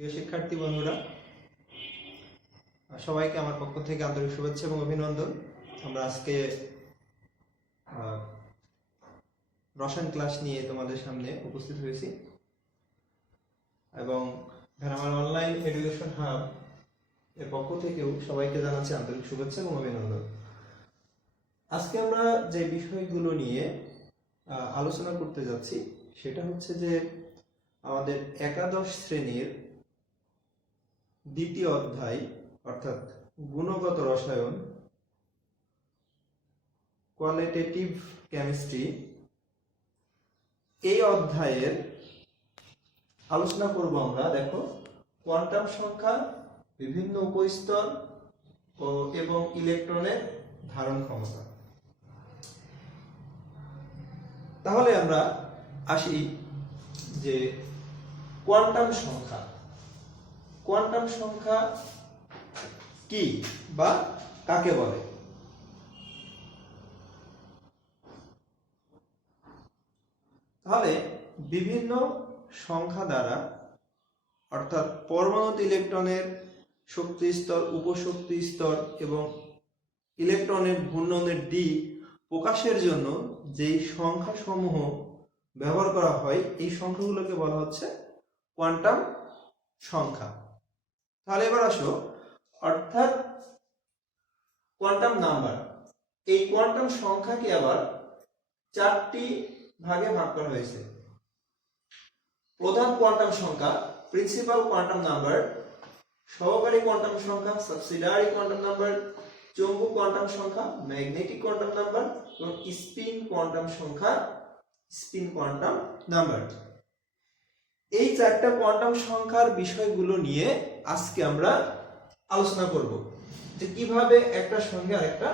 প্রিয় শিক্ষার্থী বন্ধুরা, সবাইকে আমার পক্ষ থেকে আন্তরিক শুভেচ্ছা এবং অভিনন্দন। আমরা আজকে রসায়ন ক্লাস নিয়ে তোমাদের সামনে উপস্থিত হয়েছি এবং ভেড়ামারা অনলাইন এডুকেশন হাব এর পক্ষ থেকেও সবাইকে জানাচ্ছি আন্তরিক শুভেচ্ছা এবং অভিনন্দন। আজকে আমরা যে বিষয়গুলো নিয়ে আলোচনা করতে যাচ্ছি সেটা হচ্ছে যে আমাদের একাদশ শ্রেণীর দ্বিতীয় অধ্যায় অর্থাৎ গুণগত রসায়ন, কোয়ালিটেটিভ কেমিস্ট্রি, এই অধ্যায়ের আলোচনা করব আমরা। দেখো, কোয়ান্টাম সংখ্যা, বিভিন্ন উপস্তর এবং ইলেকট্রনের ধারণ ক্ষমতা। তাহলে আমরা আসি যে কোয়ান্টাম সংখ্যা। কোয়ান্টাম সংখ্যা কি বা কাকে বলে? তাহলে বিভিন্ন সংখ্যা দ্বারা অর্থাৎ পরমাণুতে ইলেকট্রনের শক্তি স্তর, উপশক্তি স্তর এবং ইলেকট্রনের ঘূর্ণনের দিক প্রকাশের জন্য যেই সংখ্যাসমূহ ব্যবহার করা হয় এই সংখ্যাগুলোকে বলা হচ্ছে কোয়ান্টাম সংখ্যা। তাহলে এবার আসো, অর্থাৎ কোয়ান্টাম নাম্বার। এই কোয়ান্টাম সংখ্যাকে আবার চারটি ভাগে ভাগ করা হয়েছে। প্রধান কোয়ান্টাম সংখ্যা, প্রিন্সিপাল কোয়ান্টাম নাম্বার, সহকারী কোয়ান্টাম সংখ্যা, সাবসিডিয়ারি কোয়ান্টাম নাম্বার, চৌম্বক কোয়ান্টাম সংখ্যা, ম্যাগনেটিক কোয়ান্টাম নাম্বার এবং স্পিন কোয়ান্টাম সংখ্যা, স্পিন কোয়ান্টাম নাম্বার। এই চারটা কোয়ান্টাম সংখ্যার বিষয়গুলো নিয়ে আজকে আমরা আলোচনা করব যে কিভাবে একটার সঙ্গে আরেকটা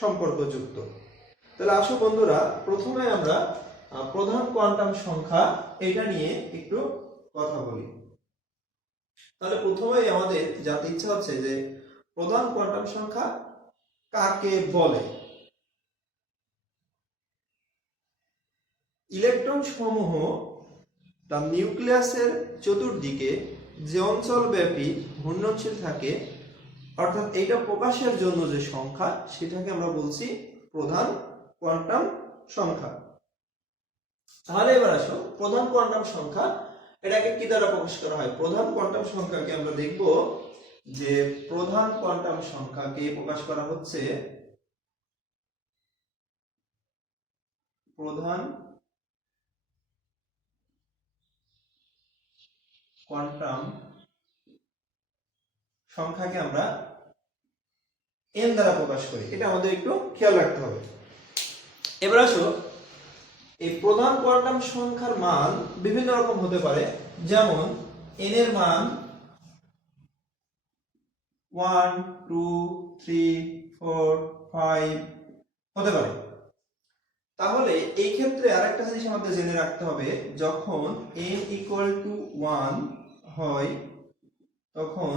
সম্পর্কযুক্ত। তাহলে আসো বন্ধুরা, প্রথমে আমরা প্রধান কোয়ান্টাম সংখ্যা এটা নিয়ে একটু কথা বলি। তাহলে প্রথমেই আমাদের জানতে ইচ্ছা হচ্ছে যে প্রধান কোয়ান্টাম সংখ্যা কাকে বলে। ইলেকট্রন সমূহ তার নিউক্লিয়াসের চতুর্দিকে যে অঞ্চল ব্যাপী ঘূর্ণনশীল থাকে, অর্থাৎ এইটা প্রকাশের জন্য যে সংখ্যা সেটাকে আমরা বলছি প্রধান কোয়ান্টাম সংখ্যা। তাহলে এবার আসো, প্রধান কোয়ান্টাম সংখ্যা এটাকে কি দ্বারা প্রকাশ করা হয়? প্রধান কোয়ান্টাম সংখ্যাকে আমরা দেখব যে প্রধান কোয়ান্টাম সংখ্যাকে প্রকাশ করা হচ্ছে প্রধান কোয়ান্টাম সংখ্যাকে আমরা n দ্বারা প্রকাশ করি। এটা আমাদের একটু খেয়াল রাখতে হবে। এবার আসো, এই প্রধান কোয়ান্টাম সংখ্যার মান বিভিন্ন রকম হতে পারে। যেমন n এর মান 1, 2, 3, 4, 5 হতে পারে। তাহলে এই ক্ষেত্রে আরেকটা জিনিস আমাদের জেনে রাখতে হবে, যখন n = 1 হয় তখন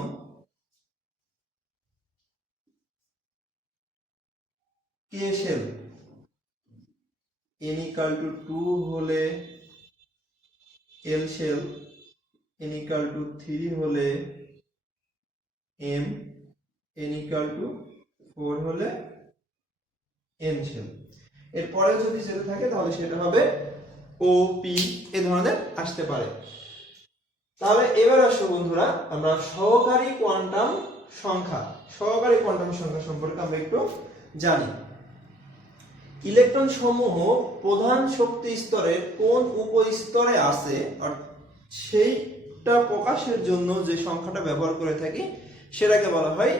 k শেল, n = 2 হলে l শেল, n = 3 হলে m, n = 4 হলে n শেল। এরপরে যদি যেটা থাকে তাহলে সেটা হবে ও পি, এই ধরনের আসতে পারে। তাহলে এবার আসো বন্ধুরা, আমরা সহকারী কোয়ান্টাম সংখ্যা সম্পর্কে আমরা একটু জানি। ইলেকট্রন সমূহ প্রধান শক্তি স্তরের কোন উপস্তরে আছে সেইটা প্রকাশের জন্য যে সংখ্যাটা ব্যবহার করে থাকি সেটাকে বলা হয়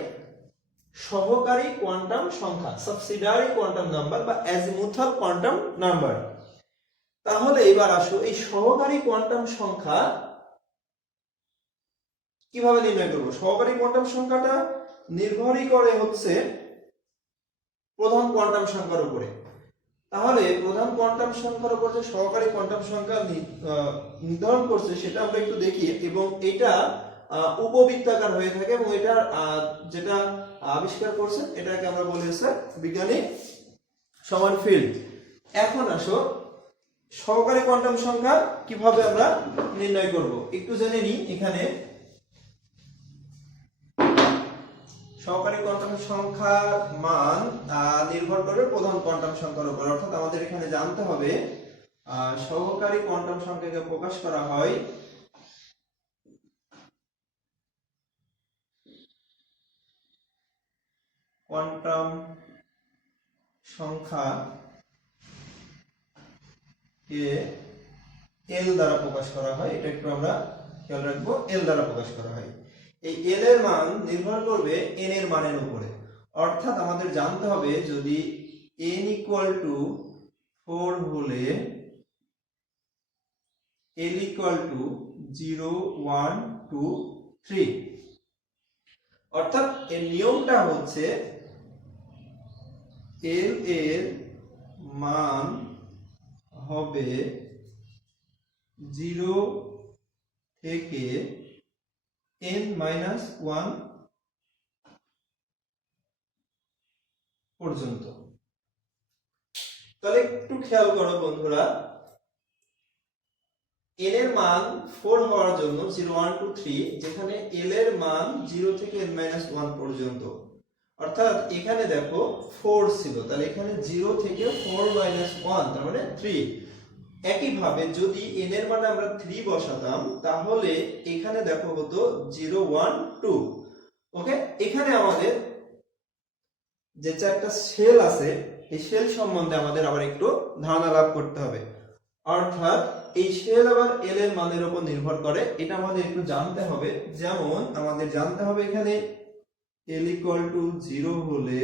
সহকারী কোয়ান্টাম সংখ্যা, সাবসিডিয়ারি কোয়ান্টাম নাম্বার বা অ্যাজিমুথাল কোয়ান্টাম নাম্বার। তাহলে এবার আসো, এই সহকারী কোয়ান্টাম সংখ্যা কিভাবে নির্ণয় করব? সহকারী কোয়ান্টাম সংখ্যাটা নির্ভরই করে হচ্ছে প্রধান কোয়ান্টাম সংখ্যার উপরে। তাহলে প্রধান কোয়ান্টাম সংখ্যার উপর যে সহকারী কোয়ান্টাম সংখ্যা নির্ধারণ করছে সেটা আমরা একটু দেখি। এবং এটা উপবৃত্তাকার হয়ে থাকে এবং এটা যেটা আবিষ্কার করছেন এটাকে আমরা বলি হচ্ছে বিজ্ঞানী সমারফিল্ড। এখন আসো, সহকারী কোয়ান্টাম সংখ্যা কিভাবে আমরা নির্ণয় করব একটু জেনে নিই। এখানে সহকারী কোয়ান্টাম সংখ্যার মান নির্ভর করবে প্রধান কোয়ান্টাম সংখ্যার উপর। অর্থাৎ আমাদের এখানে জানতে হবে সহকারী কোয়ান্টাম সংখ্যাকে প্রকাশ করা হয় কোয়ান্টাম সংখ্যা কে এল দ্বারা প্রকাশ করা হয়। এটা একটু আমরা খেয়াল রাখবো, এল দ্বারা প্রকাশ করা হয়। এই এল এর মান নির্ভর করবে এন এর মানের উপরে। অর্থাৎ আমাদের জানতে হবে যদি n = 4 হলে l = 0 1 2 3। অর্থাৎ এর নিয়মটা হচ্ছে l এর মান হবে 0 থেকে n-1 পর্যন্ত। তাহলে একটু খেয়াল করো বন্ধুরা, n এর মান 4 হওয়ার জন্য 0 1 2 3, যেখানে l এর মান 0 থেকে n-1 পর্যন্ত। অর্থাৎ এখানে দেখো 4 ছিল, তাহলে এখানে 0 থেকে 4-1 তার মানে 3। একইভাবে যদি n এর মানে আমরা 3 বসাতাম তাহলে এখানে দেখো হতো 0 1 2। ওকে, এখানে আমাদের যে চারটা শেল আছে এই শেল সম্বন্ধে আমাদের আবার একটু ধারণা লাভ করতে হবে। অর্থাৎ এই শেল আবার এল এর মানের উপর নির্ভর করে, এটা আমাদের একটু জানতে হবে। যেমন আমাদের জানতে হবে এখানে l = 0 হলে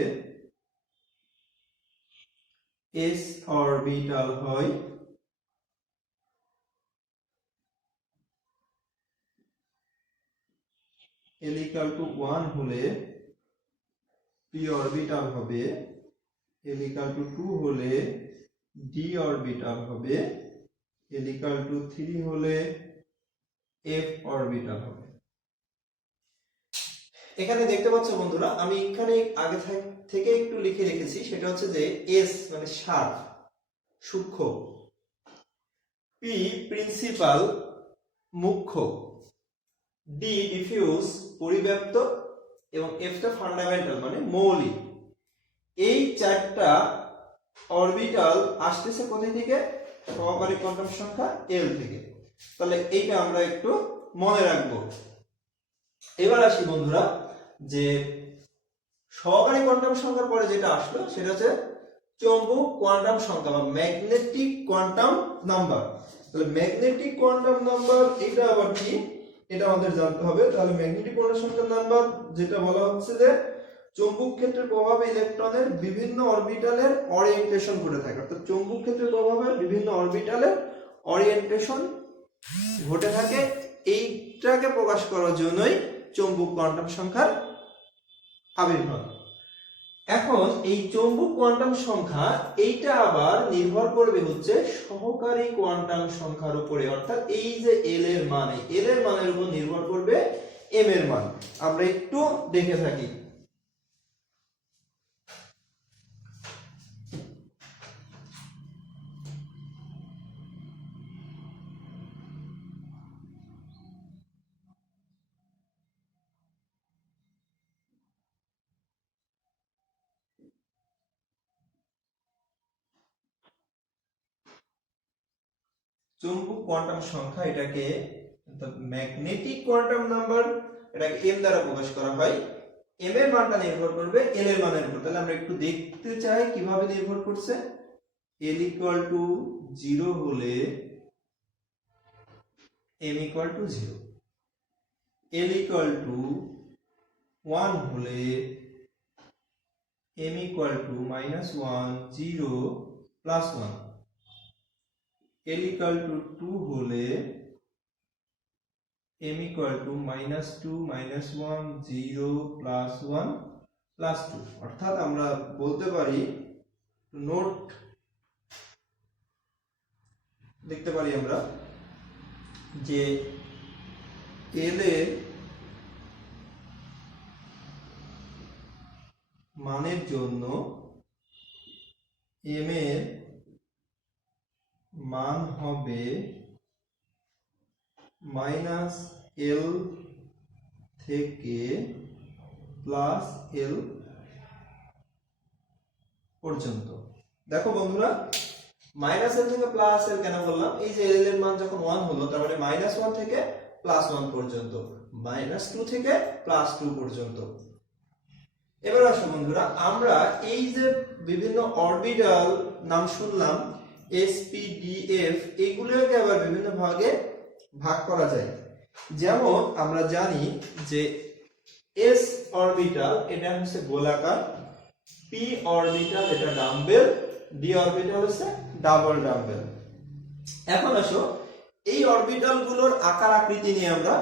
s অরবিটাল হয়, l = 1 হলে p অরবিটাল হবে, l = 2 হলে d অরবিটাল হবে, l = 3 হলে f অরবিটাল হবে। এখানে দেখতে পাচ্ছ বন্ধুরা, আমি এখানে আগে থেকে একটু লিখে রেখেছি, সেটা হচ্ছে যে s মানে শার্প সূক্ষ্ম, p প্রিন্সিপাল মুখ্য, d ডিফিউজ পরিব্যাপ্ত এবং f টা ফান্ডামেন্টাল মানে মৌলিক। এই চারটা অরবিটাল আসতেছে কোথা থেকে? সহকারী কোয়ান্টাম সংখ্যা l থেকে। তাহলে এইটা আমরা একটু মনে রাখবো। এবার আসি বন্ধুরা, যে সহকারী কোয়ান্টাম সংখ্যার পরে যেটা আসলো সেটা হচ্ছে চৌম্বক কোয়ান্টাম সংখ্যা বা ম্যাগনেটিক কোয়ান্টাম নাম্বার। তাহলে ম্যাগনেটিক কোয়ান্টাম নাম্বার এটা আবার কি, এটা আমাদের জানতে হবে। তাহলে ম্যাগনেটিক কোয়ান্টাম সংখ্যার নাম্বার যেটা বলা হচ্ছে যে চৌম্বক ক্ষেত্রের প্রভাবে ইলেকট্রনের বিভিন্ন অরবিটালের ওরিয়েন্টেশন ঘটে থাকে। অর্থাৎ চৌম্বক ক্ষেত্রের প্রভাবে বিভিন্ন অরবিটালের ওরিয়েন্টেশন ঘটে থাকে, এইটাকে প্রকাশ করার জন্যই চৌম্বক কোয়ান্টাম সংখ্যার আবির্ভাব। এখন এই চৌম্বক কোয়ান্টাম সংখ্যা এইটা আবার নির্ভর করবে হচ্ছে সহকারী কোয়ান্টাম সংখ্যার উপরে। অর্থাৎ এই যে এল এর মান, এল এর মানের উপর নির্ভর করবে এম এর মান। আমরা একটু দেখে থাকি। চৌম্বক কোয়ান্টাম সংখ্যা এটাকে ম্যাগনেটিক কোয়ান্টাম নাম্বার, এটাকে এম দ্বারা প্রকাশ করা হয়। এম এর মানটা নির্ভর করবে এল এর মানের উপর। তাহলে আমরা একটু দেখতে চাই কিভাবে নির্ভর করছে। l = 0 হলে m = 0, l = 1 হলে m = -1 0 +1, l = 2 হলে m = -2 -1 0 +1 +2। অর্থাৎ আমরা বলতে পারি, নোট দেখতে পারি আমরা যে l এর মানের জন্য m এর মান হবে -l থেকে প্লাস এল পর্যন্ত। দেখো বন্ধুরা, মাইনাস এল থেকে প্লাস এল কেন বললাম? এই যে এল এর মান যখন 1 হলো, তার মানে -1 থেকে +1 পর্যন্ত, -2 থেকে +2 পর্যন্ত। এবার আসো বন্ধুরা, আমরা এই যে বিভিন্ন অরবিটাল নাম শুনলাম sp df, এগুলোকে আবার বিভিন্ন ভাগে ভাগ করা যায়। যেমন আমরা জানি যে s অরবিটাল এটা হচ্ছে গোলাকার, p অরবিটাল এটা ডাম্বেল, d অরবিটাল হচ্ছে ডাবল ডাম্বেল। এখন আসো এই অরবিটাল গুলোর আকার আকৃতি নিয়ে আমরা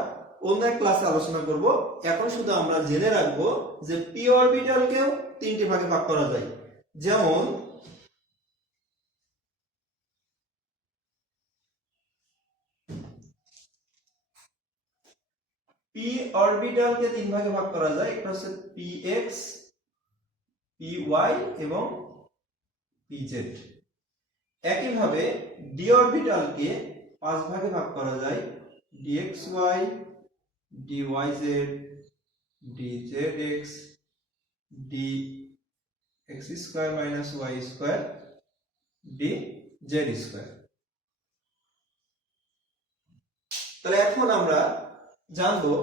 অন্য এক ক্লাসে আলোচনা করব। এখন শুধু আমরা জেনে রাখবো যে p অরবিটালকেও 3টি ভাগে ভাগ করা যায়। যেমন p অরবিটালকে 3 ভাগে ভাগ করা যায়, একটা হচ্ছে px, py এবং pz। একইভাবে d অরবিটালকে 5 ভাগে ভাগ করা যায়, dxy, dyz, dzx, dx square minus y square, dz square. তাহলে এখন আমরা জানবো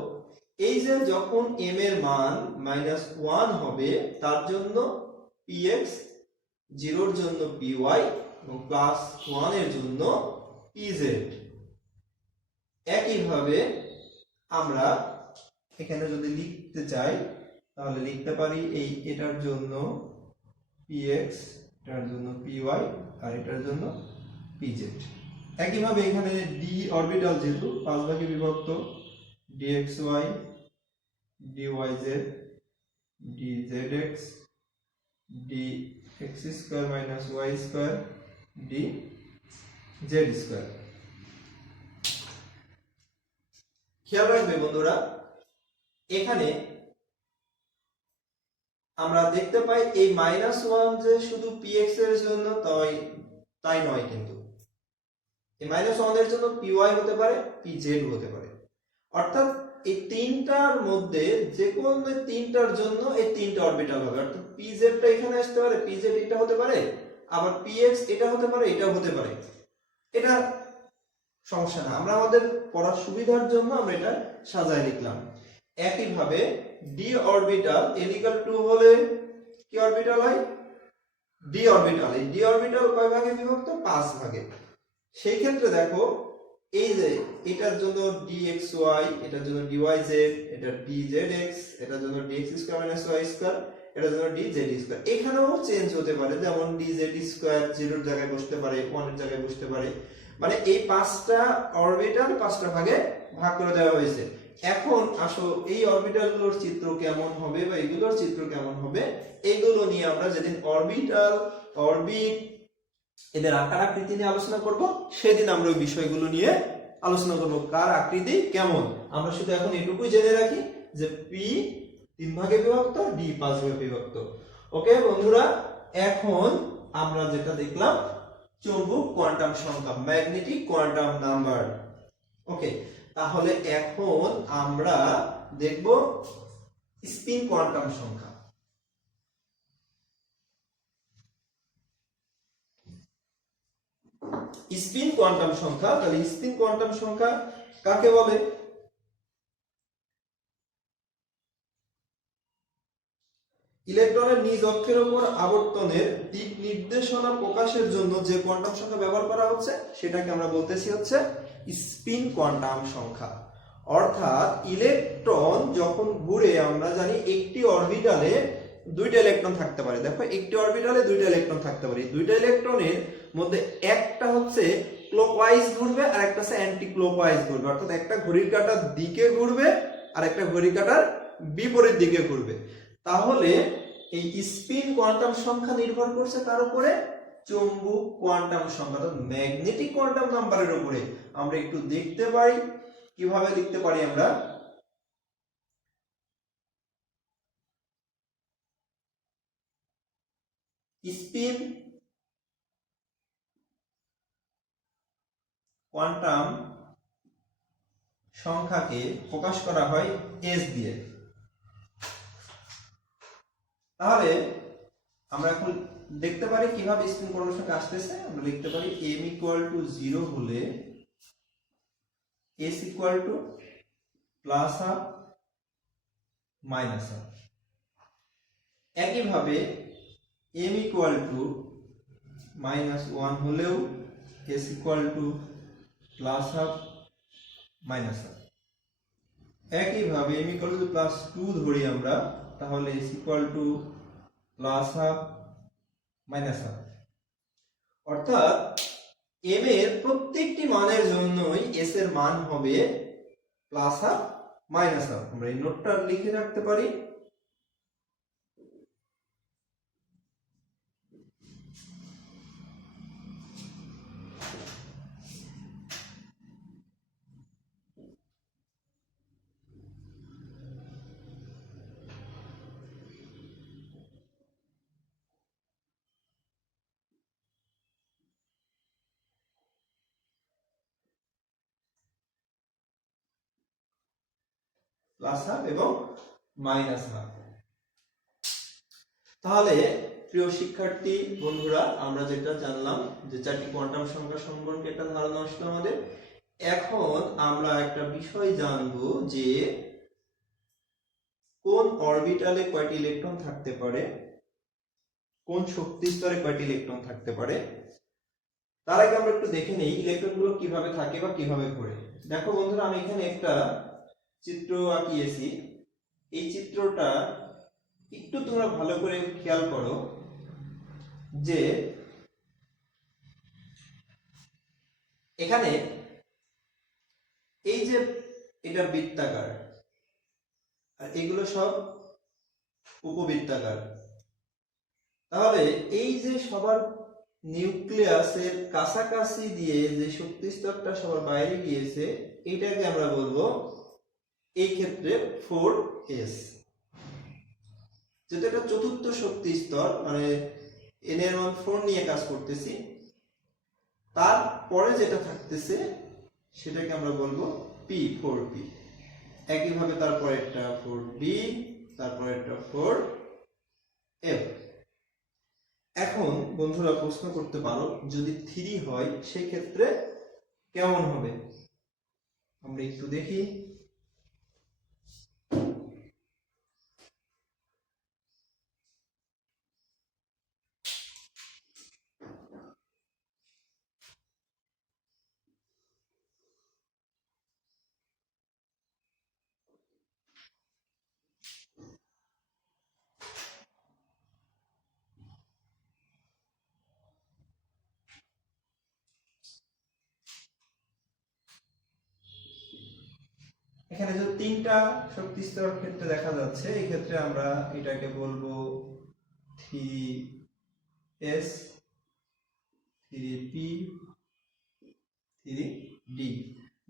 এই যে যখন m এর মান -1 হবে তার জন্য px, 0 এর জন্য py এবং +1 এর জন্য pz। একইভাবে আমরা এখানে যদি লিখতে চাই তাহলে লিখতে পারি এই এটার জন্য px, এটার জন্য py আর এটার জন্য pz। একইভাবে এখানে d অরবিটাল যেহেতু 5 ভাগে বিভক্ত, dxy, dyz, dzx, dx square minus y square, dz square. খেয়াল রাখবে বন্ধুরা, এখানে আমরা দেখতে পাই এই -1 যে শুধু px এর জন্য তাই নয়, কিন্তু এই -1 এর জন্য py হতে পারে, pz হতে পারে। অর্থাৎ এই তিনটার মধ্যে যে কোনো তিনটার জন্য এই তিনটা অরবিটাল হবে। অর্থাৎ pz টা এখানে আসতে পারে, pz এটা হতে পারে, আবার px এটা হতে পারে, এটাও হতে পারে। এটা সমস্যা না, আমরা আমাদের পড়ার সুবিধার জন্য আমরা এটা সাজায় লিখলাম। একইভাবে d অরবিটাল n = 2 হলে কি অরবিটাল হয়? d orbital. এই d অরবিটাল কয় ভাগে বিভক্ত? 5 ভাগে। সেই ক্ষেত্রে দেখো এই যে এটার জন্য dxy, এটার জন্য dyz, এটা dzx, এটার জন্য dx square minus y square, এটার জন্য dz স্কয়ার। এখানেও চেঞ্জ হতে পারে, যেমন dz স্কয়ার 0 এর জায়গায় বসতে পারে, 1 এর জায়গায় বসতে পারে। মানে এই 5টা অরবিটাল 5টা ভাগে ভাগ করে দেওয়া হয়েছে। এখন আসো এই অরবিটালগুলোর চিত্র কেমন হবে বা এগুলোর চিত্র কেমন হবে, এগুলো নিয়ে আমরা যেদিন অরবিটাল, অরবিট এদের আকার আকৃতি নিয়ে আলোচনা করব, সেদিন আমরা ওই বিষয়গুলো নিয়ে আলোচনা করব, কার আকৃতি কেমন। আমরা শুধু এখন এটুকুই জেনে রাখি যে p 3 ভাগে বিভক্ত, d 5 ভাগে বিভক্ত। ওকে বন্ধুরা, এখন আমরা যেটা দেখলাম চৌম্বক কোয়ান্টাম সংখ্যা, ম্যাগনেটিক কোয়ান্টাম নাম্বার। ওকে, তাহলে এখন আমরা দেখব স্পিন কোয়ান্টাম সংখ্যা। স্পিন কোয়ান্টাম সংখ্যা, তাহলে স্পিন কোয়ান্টাম সংখ্যা কাকে বলে? ইলেকট্রনের নিজ অক্ষের উপর আবর্তনের দিক নির্দেশনা প্রকাশের জন্য যে কোয়ান্টাম সংখ্যা ব্যবহার করা হচ্ছে সেটাকে আমরা বলতেছি হচ্ছে স্পিন কোয়ান্টাম সংখ্যা। অর্থাৎ ইলেকট্রন যখন ঘুরে, আমরা জানি একটি অরবিটালে 2টা ইলেকট্রন থাকতে পারে। দেখো একটি অরবিটালে 2টা ইলেকট্রন থাকতে পারে। 2টা ইলেকট্রনের মধ্যে একটা হচ্ছে ক্লকওয়াইজ ঘুরবে আর একটা হচ্ছে অ্যান্টি ক্লকওয়াইজ ঘুরবে। অর্থাৎ একটা ঘড়ির কাঁটার দিকে ঘুরবে আর একটা ঘড়ির কাঁটার বিপরীত দিকে ঘুরবে। তাহলে এই স্পিন কোয়ান্টাম সংখ্যা নির্ভর করছে কার উপরে? চৌম্বক কোয়ান্টাম সংখ্যা, অর্থাৎ ম্যাগনেটিক কোয়ান্টাম নাম্বারের উপরে। আমরা একটু দেখতে পারি কিভাবে লিখতে পারি আমরা। স্পিন কোয়ান্টাম সংখ্যাকে প্রকাশ করা হয় s দিয়ে। তাহলে আমরা এখন দেখতে পারি কিভাবে স্পিন কোঅর্ডিনেশন আসতেছে। আমরা লিখতে পারি m = 0 হলে s = +1 -1। একইভাবে m = -1 হলেও s = +1 -1। একইভাবে m = +2 ধরি আমরা, তাহলে s = +1 -1। অর্থাৎ m এর প্রত্যেকটি মানের জন্যই s এর মান হবে +1 -1। আমরা এই নোটটা লিখে রাখতে পারি। +1 এবং -1। তাহলে প্রিয় শিক্ষার্থী বন্ধুরা, আমরা যেটা জানলাম যে চারটি কোয়ান্টাম সংখ্যা সম্পর্কে একটা ধারণা আসলো আমাদের। এখন আমরা একটা বিষয় জানবো যে কোন অরবিটালে কয়টি ইলেকট্রন থাকতে পারে, কোন শক্তি স্তরে কয়টি ইলেকট্রন থাকতে পারে। তার আগে আমরা একটু দেখে নেই ইলেকট্রনগুলো কিভাবে থাকে বা কিভাবে ঘোরে। দেখো বন্ধুরা, আমি এখানে একটা চিত্র আঁকিয়েছি। এই চিত্রটা একটু তোমরা ভালো করে খেয়াল করো যে এখানে এই যে এটা বৃত্তাকার আর এগুলো সব উপবৃত্তাকার। তাহলে এই যে সবার নিউক্লিয়াসের কাছাকাছি দিয়ে যে শক্তি স্তরটা সবার বাইরে গিয়েছে, এটাকে আমরা বলবো এই ক্ষেত্রে 4s, যেটা একটা চতুর্থ শক্তি স্তর, মানে n এর মান 4 নিয়ে কাজ করতেছি। তারপরে যেটা থাকতেছে সেটাকে আমরা বলবো p4p। একইভাবে তারপরে একটা 4b, তারপরে একটা 4f। এখন বন্ধুরা প্রশ্ন করতে পারো, যদি 3 হয় সেই ক্ষেত্রে কেমন হবে? আমরা একটু দেখি। এখানে যে তিনটা শক্তি স্তর ক্ষেত্রে দেখা যাচ্ছে, এই ক্ষেত্রে আমরা এটাকে বলবো 3s, 3p, 3d।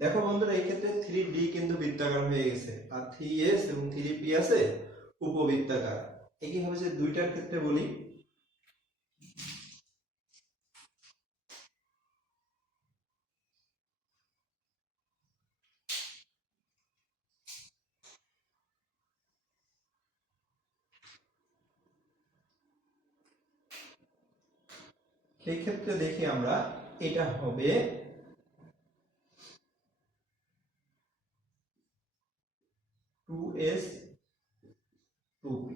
দেখো বন্ধুরা, এই ক্ষেত্রে 3d কিন্তু বৃত্তাকার হয়ে গেছে, আর 3s এবং 3p আছে উপবৃত্তাকার। একইভাবে যে দুইটার ক্ষেত্রে বলি, সেই ক্ষেত্রে দেখি আমরা এটা হবে 2s, 2p।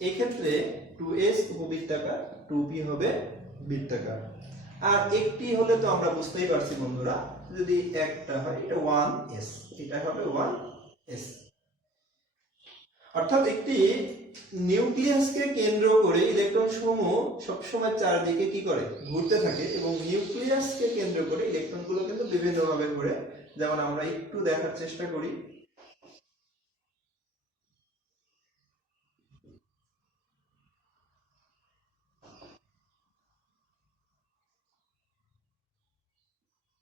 এই ক্ষেত্রে 2s উপবৃত্তাকার, 2p হবে বৃত্তাকার। আর একটি হলে তো আমরা বুঝতেই পারছি বন্ধুরা, যদি একটা হয় এটা 1s, এটা হবে 1s। অর্থাৎ একটি নিউক্লিয়াসকে কেন্দ্র করে ইলেকট্রন সমূহ সবসময় চারদিকে কি করে, ঘুরতে থাকে, এবং নিউক্লিয়াসকে কেন্দ্র করে ইলেকট্রনগুলো কিন্তু বিভিন্নভাবে ঘুরে। যেমন আমরা একটু দেখার চেষ্টা করি।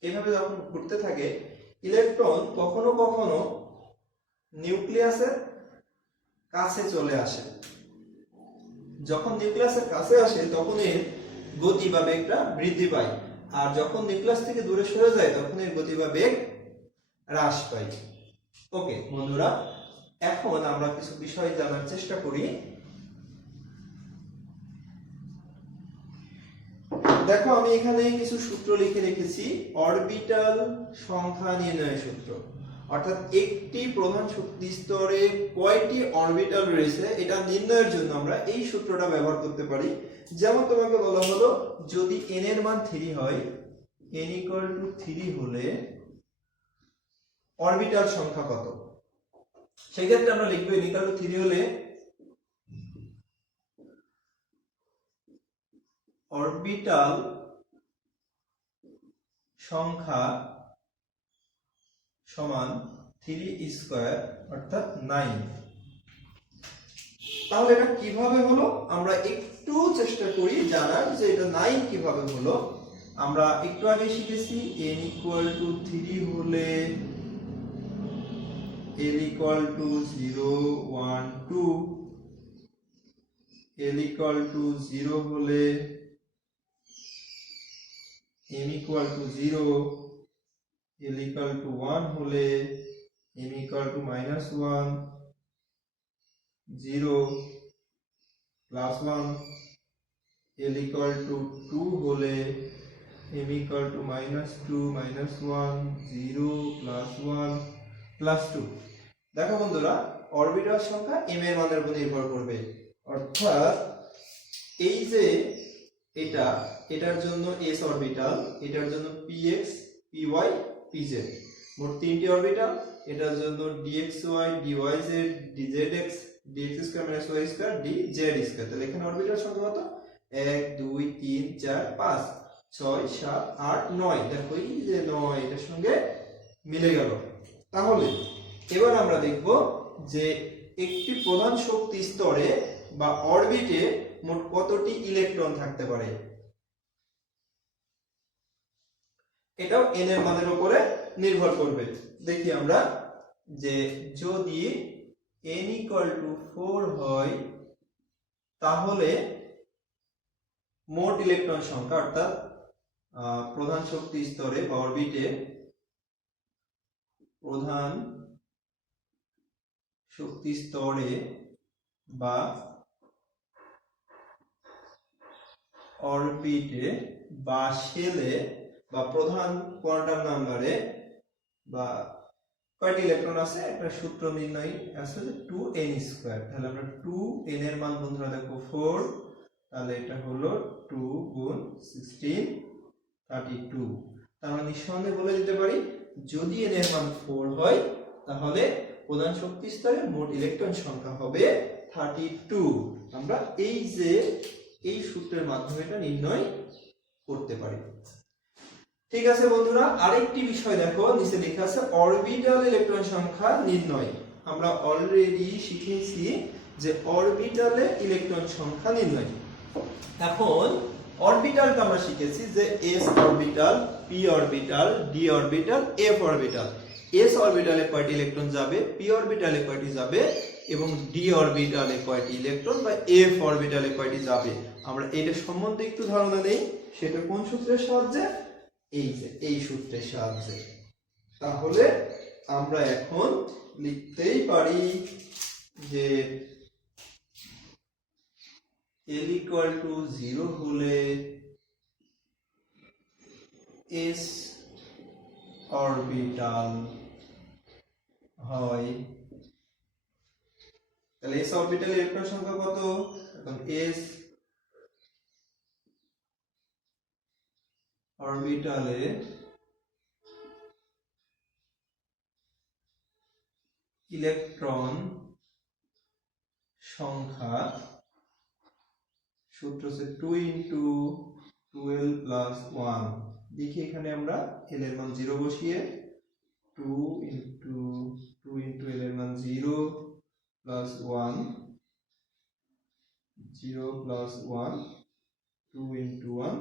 এইভাবে যখন ঘুরতে থাকে, ইলেকট্রন কখনো কখনো নিউক্লিয়াসের কাছে চলে আসে। যখন নিউক্লিয়াসের কাছে আসে তখন এর গতি বা বেগটা বৃদ্ধি পায়, আর যখন নিউক্লিয়াস থেকে দূরে সরে যায় তখন এর গতি বা বেগ হ্রাস পায়। ওকে বন্ধুরা, এখন আমরা কিছু বিষয় জানার চেষ্টা করি। দেখো আমি এখানে কিছু সূত্র লিখে রেখেছি, অরবিটাল সংখ্যা নির্ণয়ের সূত্র। অর্থাৎ একটি প্রধান শক্তি স্তরে কয়টি অরবিটাল রয়েছে এটা নির্ণয়ের জন্য আমরা এই সূত্রটা ব্যবহার করতে পারি। যেমন তোমাকে বলা হলো যদি n এর মান 3 হয়, n = 3 হলে অরবিটাল সংখ্যা কত, সেই ক্ষেত্রে আমরা লিখব n = 3 হলে অরবিটাল সংখ্যা সমান 3 স্কয়ার অর্থাৎ 9। তাহলে এটা কিভাবে হলো আমরা একটু চেষ্টা করি জানার যে এটা 9 কিভাবে হলো। আমরা একটু আগে শিখেছি n = 3 হলে l = 0 1 2, l = 0 হলে m = 0, l = 1 হলে m = -1, 0 +1, l = 2 হলে m = -2 -1, 0 +1 +2। দেখো বন্ধুরা অরবিটাল সংখ্যা m এর মানের উপর নির্ভর করবে। অর্থাৎ এই যে এটার জন্য s অরবিটাল, এটার জন্য px py pz, মোট তিনটি অরবিটাল। এটার জন্য dxy dyz dzx dx² - y² dz²। তাহলে এখানে অরবিটাল সংখ্যা কত? 1 2 3 4 5 6 7 8 9। দেখো এই যে 9 এটার সঙ্গে মিলে গেল। তাহলে এবার আমরা দেখব যে একটি প্রধান শক্তি স্তরে বা অরবিটে মোট কতটি ইলেকট্রন থাকতে পারে। এটাও n এর মানের উপরে নির্ভর করবে। দেখি আমরা যে যদি n = 4 হয় তাহলে মোট ইলেকট্রন সংখ্যা অর্থাৎ প্রধান শক্তি স্তরে বা অরবিটে প্রধান শক্তি স্তরে বা অরবিটে বা শেলে বা প্রধান কোয়ান্টাম নাম্বারে বা কয়টি ইলেকট্রন আছে একটা সূত্র নির্ণয় আছে যে 2n²। তাহলে আমরা 2n এর মান বন্ধুরা দেখো 4, তাহলে এটা হলো 2 × 16 32। তার মানে নিঃসন্দেহে বলে দিতে পারি যদি n এর মান 4 হয় তাহলে প্রধান শক্তি স্তরে মোট ইলেকট্রন সংখ্যা হবে 32। আমরা এই সূত্রের মাধ্যমে এটা নির্ণয় করতে পারি। ঠিক আছে বন্ধুরা, আরেকটি বিষয় দেখো নিচে লেখা আছে অরবিটাল ইলেকট্রন সংখ্যা নির্ণয়। আমরা অলরেডি শিখেছি যে অরবিটালে ইলেকট্রন সংখ্যা নির্ণয়। এখন অরবিটালটা আমরা শিখেছি যে s orbital, p orbital, d orbital, f orbital. s অরবিটালে কয়টি ইলেকট্রন যাবে, p অরবিটালে কয়টি যাবে এবং d অরবিটালে কয়টি ইলেকট্রন বা f অরবিটালে কয়টি যাবে আমরা এটা সম্বন্ধে একটু ধারণা নেই। সেটা কোন সূত্রের সাহায্যে? এই সূত্রের সাহায্যে। তাহলে আমরা এখন লিখতেই পারি যে l = 0 হলে s অরবিটাল হয়। তাহলে s অরবিটালে ইলেকট্রন সংখ্যা কত? এখন s অরবিটালে ইলেকট্রন সংখ্যা সূত্র হচ্ছে 2 × 12 + 1। দেখি এখানে আমরা l এর মান 0 বসিয়ে 2 × l এর মান 0 + 1 0 + 1 2 × 1।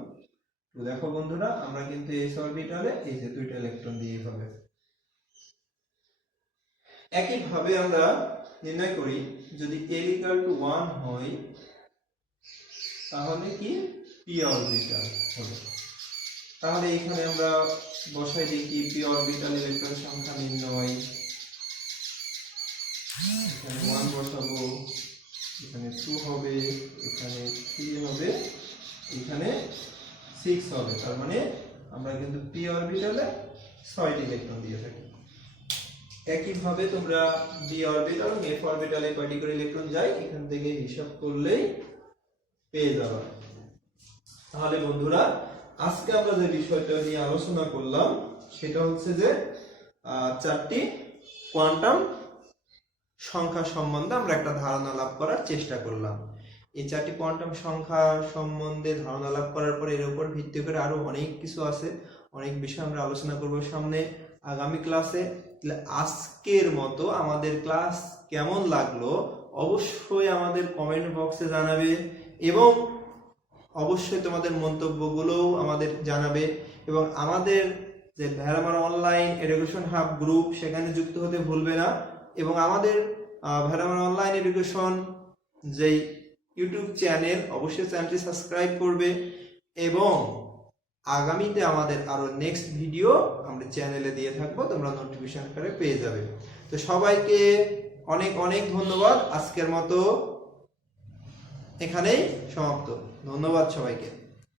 তো দেখো বন্ধুরা আমরা কিন্তু s অরবিটালে এই যে দুইটা ইলেকট্রন দিয়ে পাবে। একই ভাবে আমরা নির্ণয় করি যদি l = 1 হয় তাহলে কি p অরবিটাল হবে। তাহলে এখানে আমরা বসাই দেখি p অরবিটাল ইলেকট্রন সংখ্যা নির্ণয়। এখানে 1 বসাবো, এখানে 2 হবে, এখানে 3 হবে, এখানে 6 হবে। তার মানে আমরা কিন্তু p অরবিটালে 6টি ইলেকট্রন দিয়ে থাকি। একইভাবে তোমরা d অরবিটাল এবং f অরবিটালে কয়টি করে ইলেকট্রন যায় এখান থেকে হিসাব করলেই পেয়ে যাবে। তাহলে বন্ধুরা আজকে আমরা যে বিষয়টা নিয়ে আলোচনা করলাম সেটা হচ্ছে যে 4টি কোয়ান্টাম সংখ্যা সম্বন্ধে আমরা একটা ধারণা লাভ করার চেষ্টা করলাম। এই 4টি কোয়ান্টাম সংখ্যা সম্বন্ধে ধারণা লাভ করার পরে এর উপর ভিত্তি করে আরো অনেক কিছু আছে, অনেক বিষয় আমরা আলোচনা করব সামনে আগামী ক্লাসে। আজকের মতো আমাদের ক্লাস কেমন লাগলো অবশ্যই আমাদের কমেন্ট বক্সে জানাবে এবং অবশ্যই তোমাদের মন্তব্যগুলোও আমাদের জানাবে এবং আমাদের যে ভেড়ামার অনলাইন এডুকেশন হাব গ্রুপ সেখানে যুক্ত হতে ভুলবে না এবং আমাদের ভেড়ামার অনলাইন এডুকেশন যেই ইউটিউব চ্যানেল অবশ্যই চ্যানেলটি সাবস্ক্রাইব করবে এবং আগামীতে আমাদের আরো নেক্সট ভিডিও আমরা চ্যানেলে দিয়ে থাকবো, তোমরা নোটিফিকেশন করে পেয়ে যাবে। তো সবাইকে অনেক অনেক ধন্যবাদ। আজকের মতো এখানেই সমাপ্ত। ধন্যবাদ সবাইকে।